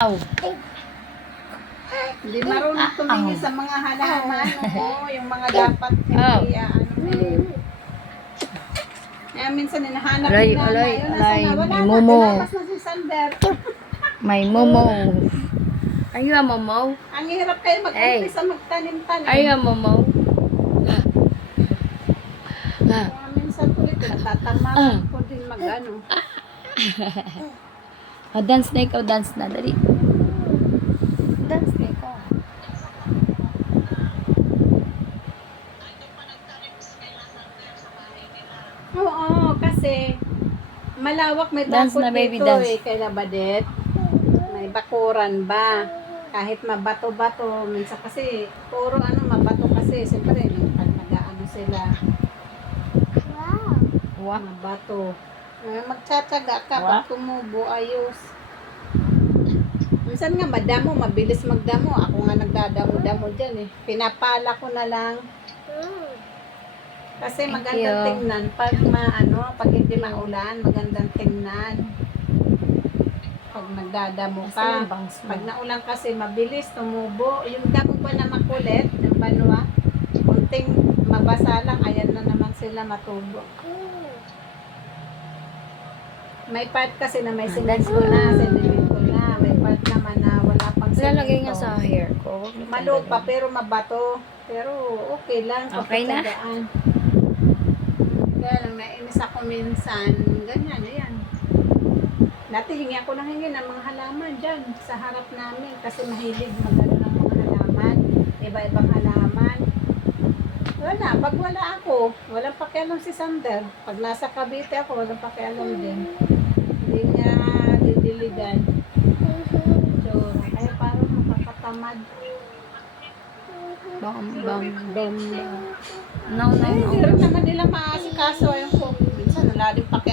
Aw. Hindi marunong tumingin sa mga halaman. Oo, yung mga dapat hindi, ah, ano eh. Kaya minsan hinahanap Alay, nila alay, na, yun, alay, nasa na, wala may na, momo. tinapas na si Sander. May momo. Are you a momo? Ang hirap kayo mag-umpisa magtanim-tanim. Are you a momo? Ah. Kaya minsan ko ito, natatama Ah. ko din mag-ano. Oh, dance na ikaw, dance na. Dali. Dance na ikaw. Oo, kasi malawak may Dance na, baby, dito dance. eh, kay Labadet. May bakuran ba? Kahit mabato-bato, minsan kasi, puro ano, mabato kasi, siyempre, pag nag-ano sila, Wow. mabato. Eh, magtsatsaga ka, Wow. pag tumubo, ayos. Minsan nga, madamo, mabilis magdamo. Ako nga nagdadamo-damo dyan eh. Pinapala ko na lang. Kasi Thank magandang you. tingnan. Pag maano, pag hindi maulan, magandang tingnan. Pag nagdadamo Kasi ka. yung bangs mo. Pag naulan kasi, mabilis tumubo. Yung damo ba na makulit, yung banwa, kunting mabasa lang, ayan na naman sila matubo. May part kasi na may sinets ko na, ko na. May part naman na wala pang Lalagay nga sa hair ko. Maluwag pa, pero mabato. Pero okay lang. Okay na? Kaya lang, nainis ako minsan. Ganyan, ayan. Dati hingi ako ng hingi ng mga halaman dyan sa harap namin kasi mahilig magano ng mga halaman. Iba-ibang halaman. Wala, pag wala ako, walang pakialam si Sander. Pag nasa Cavite ako, walang pakialam din. Bam, bam, bam. No, no, no. Pero naman nilang maasikaso. Ayun po. Minsan, wala din pakialam.